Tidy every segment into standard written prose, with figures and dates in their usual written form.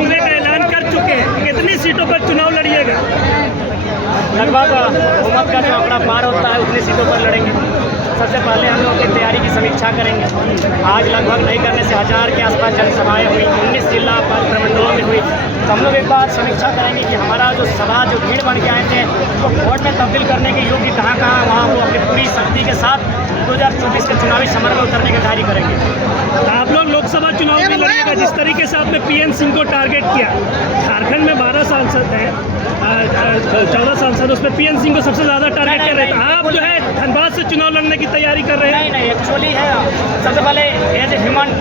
होने का ऐलान कर चुके हैं, कितनी सीटों पर चुनाव लड़िएगा? लगभग बहुमत का जो आंकड़ा पार होता है उतनी सीटों पर लड़ेंगे। सबसे पहले हम लोग की तैयारी की समीक्षा करेंगे। आज लगभग नहीं करने से 1000 के आसपास जनसभाएं हुई, 19 जिला प्रमंडलों में हुई। तो हम लोग एक बार समीक्षा करेंगे कि हमारा जो सभा जो भीड़ बन के आए थे तो वोट में तब्दील करने के योग्य कहाँ कहाँ वहाँ वो अपनी पूरी शक्ति के साथ 2024 के चुनावी समर में उतरने की तैयारी करेंगे। आप लोग लोकसभा चुनाव में लड़िएगा। जिस तरीके से आपने पीएन सिंह को टारगेट किया, झारखंड में 12 सांसद हैं, 14 सांसद, उसमें पीएन सिंह को सबसे ज़्यादा टारगेट कर रहे थे। आप जो है धनबाद से चुनाव लड़ने की तैयारी कर रहे हैं? नहीं, एक्चुअली है सबसे पहले as a human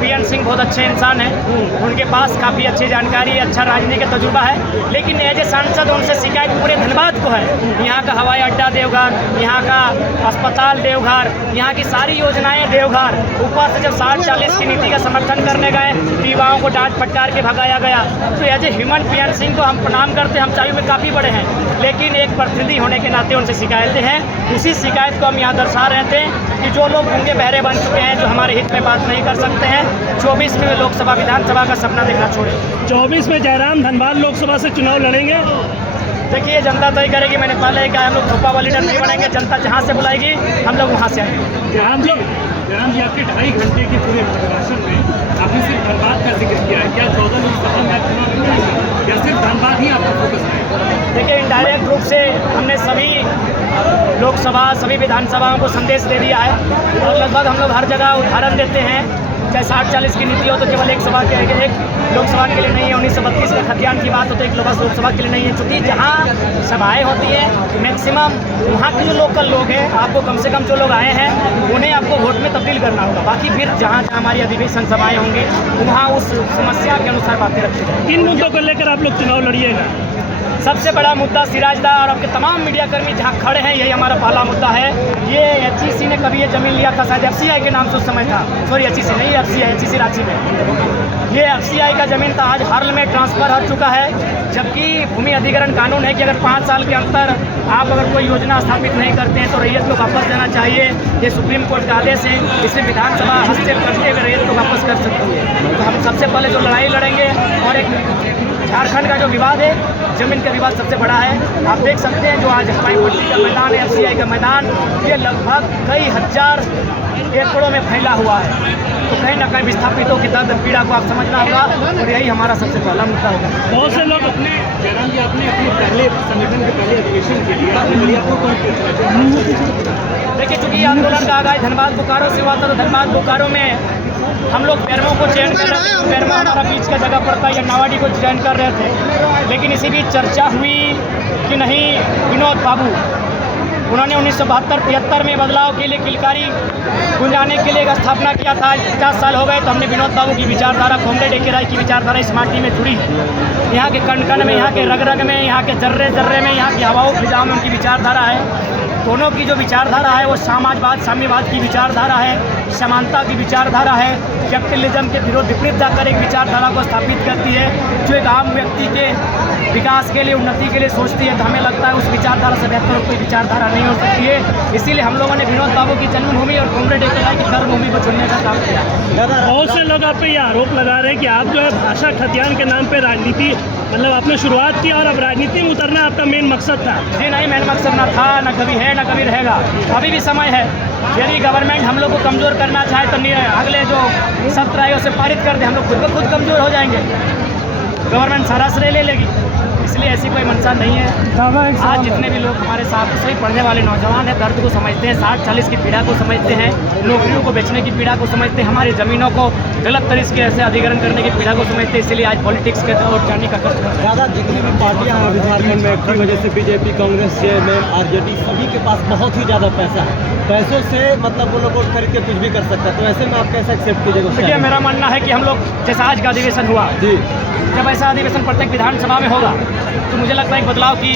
PN Singh बहुत अच्छे इंसान हैं, उनके पास काफ़ी अच्छी जानकारी, अच्छा राजनीतिक तजुर्बा है। लेकिन एज ए सांसद उनसे शिकायत पूरे धनबाद को है। यहाँ का हवाई अड्डा देवघर, यहाँ का अस्पताल देवघर, यहाँ की सारी योजनाएं देवघर। ऊपर से जब 60-40 की नीति का समर्थन करने गए, युवाओं को डांट फटकार के भगाया गया। तो as a human PN Singh को हम प्रणाम करते हैं, हम चायु में काफ़ी बड़े हैं, लेकिन एक प्रतिनिधि होने के नाते उनसे शिकायतें हैं। उसी शिकायत को हम यहाँ दर्शा रहे थे कि जो लोग गूंगे बहरे बन चुके हैं, जो हमारे हित में बात नहीं कर सकते हैं, 24 में लोकसभा विधानसभा का सपना देखना छोड़े। 24 में जयराम धनबाद लोकसभा से चुनाव लड़ेंगे। देखिए, जनता तय करेगी। मैंने पहले कहा हम लोग थोपा वाली लीडर नहीं बनेंगे। जनता जहाँ से बुलाएगी हम लोग वहाँ से आएंगे। जयराम जी, आपके 2.5 घंटे के पूरे भाषण में आपने सिर्फ धनबाद का जिक्र किया है। क्या 14 लोकसभा में आप चुनाव लड़ेंगे या सिर्फ धनबाद ही आपका फोकस है? देखिए, इनडायरेक्ट रूप से हमने सभी लोकसभा, सभी विधानसभाओं को संदेश दे दिया है और लगभग हम लोग हर जगह उदाहरण देते हैं। चाहे 60-40 की नीति हो तो केवल एक लोकसभा के लिए नहीं है। 1932 का खतियान की बात हो तो एक लोकसभा के लिए नहीं है। चूँकि जहाँ सभाएं होती हैं मैक्सिमम वहाँ के जो लोकल लोग हैं, आपको कम से कम जो लोग आए हैं उन्हें आपको वोट में तब्दील करना होगा। बाकी फिर जहाँ जहाँ हमारी अधिवेशन सभाएँ होंगी वहाँ उस समस्या के अनुसार बातें रखी जाएंगी। किन मुद्दों को लेकर आप लोग चुनाव लड़िएगा? सबसे बड़ा मुद्दा सिराजदा और आपके तमाम मीडियाकर्मी जहाँ खड़े हैं, यही हमारा पहला मुद्दा है। ये एचईसी ने कभी ये ज़मीन लिया था, शायद एफसीआई के नाम से उस समय था। सॉरी, एचईसी नहीं, एफसीआई रांची में। ये एफसीआई का ज़मीन था, आज हर्ल में ट्रांसफ़र हो चुका है। जबकि भूमि अधिग्रहण कानून है कि अगर 5 साल के अंदर आप अगर कोई योजना स्थापित नहीं करते हैं तो रैयत को वापस देना चाहिए। ये सुप्रीम कोर्ट का आदेश है, इसमें विधानसभा हस्तक्षेप करते हुए रैयत को वापस कर सकती है। तो हम सबसे पहले जो लड़ाई लड़ेंगे, और एक झारखंड का जो विवाद है, ज़मीन का विवाद सबसे बड़ा है। आप देख सकते हैं जो आज हमारी पट्टी का मैदान है, एफसीआई का मैदान, ये लगभग कई हजार एकड़ों में फैला हुआ है। तो कहीं ना कहीं विस्थापितों की दर्द पीड़ा को आप समझना होगा और यही हमारा सबसे पहला मुद्दा होगा। बहुत से लोग अपने जयराम जी अपने पहले संगठन के पहले अधिवेशन के लिए देखिए, चूँकि आंदोलन का आगाज धनबाद बोकारो से हुआ था, तो धनबाद बोकारो में हम लोग पैरमों को चयन कर रहे थे। पैरमा हमारा बीच का जगह पड़ता है, या नावाडी को चयन कर रहे थे। लेकिन इसी बीच चर्चा हुई कि नहीं, विनोद बाबू, उन्होंने 1972-73 में बदलाव के लिए किलकारी गुंजाने के लिए एक स्थापना किया था। 50 साल हो गए तो हमने विनोद बाबू की विचारधारा, कॉमरेड ए.के. राय की विचारधारा इस माटी में जुड़ी है। यहाँ के कण कण में, यहाँ के रग रग में, यहाँ के जर्रे जर्रे में, यहाँ की हवाओं फिजाओं में उनकी विचारधारा है। दोनों की जो विचारधारा है वो समाजवाद, साम्यवाद की विचारधारा है, समानता की विचारधारा है, कैपिटलिज्म के विपरीत जाकर एक विचारधारा को स्थापित करती है जो एक आम व्यक्ति के विकास के लिए, उन्नति के लिए सोचती है। तो हमें लगता है उस विचारधारा से बेहतर कोई विचारधारा नहीं हो सकती है। इसीलिए हम लोगों ने विनोद बाबू की जन्मभूमि और कॉमरेड ए.के. राय की कर्मभूमि को चुनने का काम किया। बहुत से लोग आप पे ये आरोप लगा रहे हैं कि आप जो है भाषा खतियान के नाम पे राजनीति, मतलब आपने शुरुआत की और अब राजनीति में उतरना आपका मेन मकसद था। जी नहीं, मेन मकसद ना था, ना कभी है, ना कभी रहेगा। अभी भी समय है। यदि गवर्नमेंट हम लोग को कमज़ोर करना चाहे तो अगले जो सत्र आयोग से पारित कर दे, हम लोग खुद ब खुद कमज़ोर हो जाएंगे, गवर्नमेंट सारा श्रेय ले लेगी। इसलिए ऐसी कोई मंशा नहीं है। आज जितने भी लोग हमारे साथ सही पढ़ने वाले नौजवान हैं, दर्द को समझते हैं, 60-40 की पीड़ा को समझते हैं, नौकरियों को बेचने की पीड़ा को समझते हैं, हमारी ज़मीनों को गलत तरीके से अधिग्रहण करने की पीड़ा को समझते हैं। इसीलिए आज पॉलिटिक्स के ओर जाने का कष्ट करते हैं। ज़्यादा जितनी भी पार्टियाँ हैं झारखंड में, की वजह से बीजेपी, कांग्रेस, जेएमएम, आरजेडी, सभी के पास बहुत ही ज़्यादा पैसा है। पैसों से मतलब वो लोग वोट खरीद के कुछ भी कर सकता है। तो ऐसे में आप कैसे एक्सेप्ट कीजिएगा? देखिए, मेरा मानना है कि हम लोग जैसा आज का अधिवेशन हुआ जी, जब ऐसा अधिवेशन प्रत्येक विधानसभा में होगा तो मुझे लगता है बदलाव की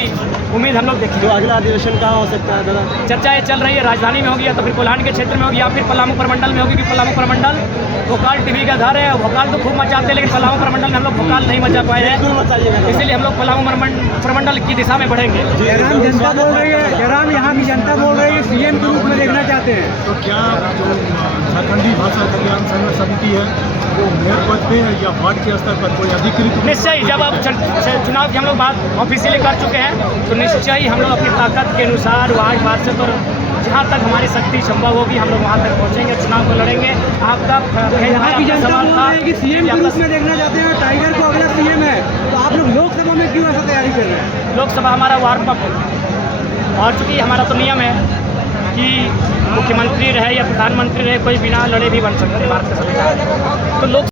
उम्मीद हम लोग देखेंगे। जो अगला अधिवेशन कहाँ हो सकता है दादा? चर्चाएं चल रही है, राजधानी में होगी या तो फिर कोल्हान के क्षेत्र में होगी या फिर पलामू प्रमंडल में होगी। कि पलामू प्रमंडल भोकाल टीवी का घर है, भोकाल तो खूब मचाते हैं, लेकिन पलामू प्रमंडल में हम लोग भोकाल नहीं मचा पाए हैं। इसलिए हम लोग पलामू प्रमंडल की दिशा में बढ़ेंगे। जयराम जनता बोल रही है, जयराम यहाँ की जनता बोल रही है सीएम के रूप में देखना चाहते हैं। तो क्या झारखंडी भाषा कल्याण संघ समिति है वो मेयर पद पे है या वार्ड के स्तर पर कोई अधिकृत निश्चय ही जब आप चुनाव की हम लोग बात ऑफिशियली कर चुके हैं तो निश्चय ही हम लोग अपनी ताकत के अनुसार वार्ड पार्षद और जहाँ तक हमारी शक्ति संभव होगी हम लोग वहाँ तक पहुँचेंगे, चुनाव को लड़ेंगे। आपका यहाँ की जनता बोल रही है कि सीएम के रूप में देखना चाहते हैं, टाइगर को अगला सीएम है, तो आप लोग लोकसभा में क्यों ऐसा तैयारी कर रहे हैं? लोकसभा हमारा वार्म अप है और चूँकि हमारा तो नियम है कि मुख्यमंत्री रहे या प्रधानमंत्री रहे कोई बिना लड़े भी बन सकते हैं भारत का संविधान। तो लोग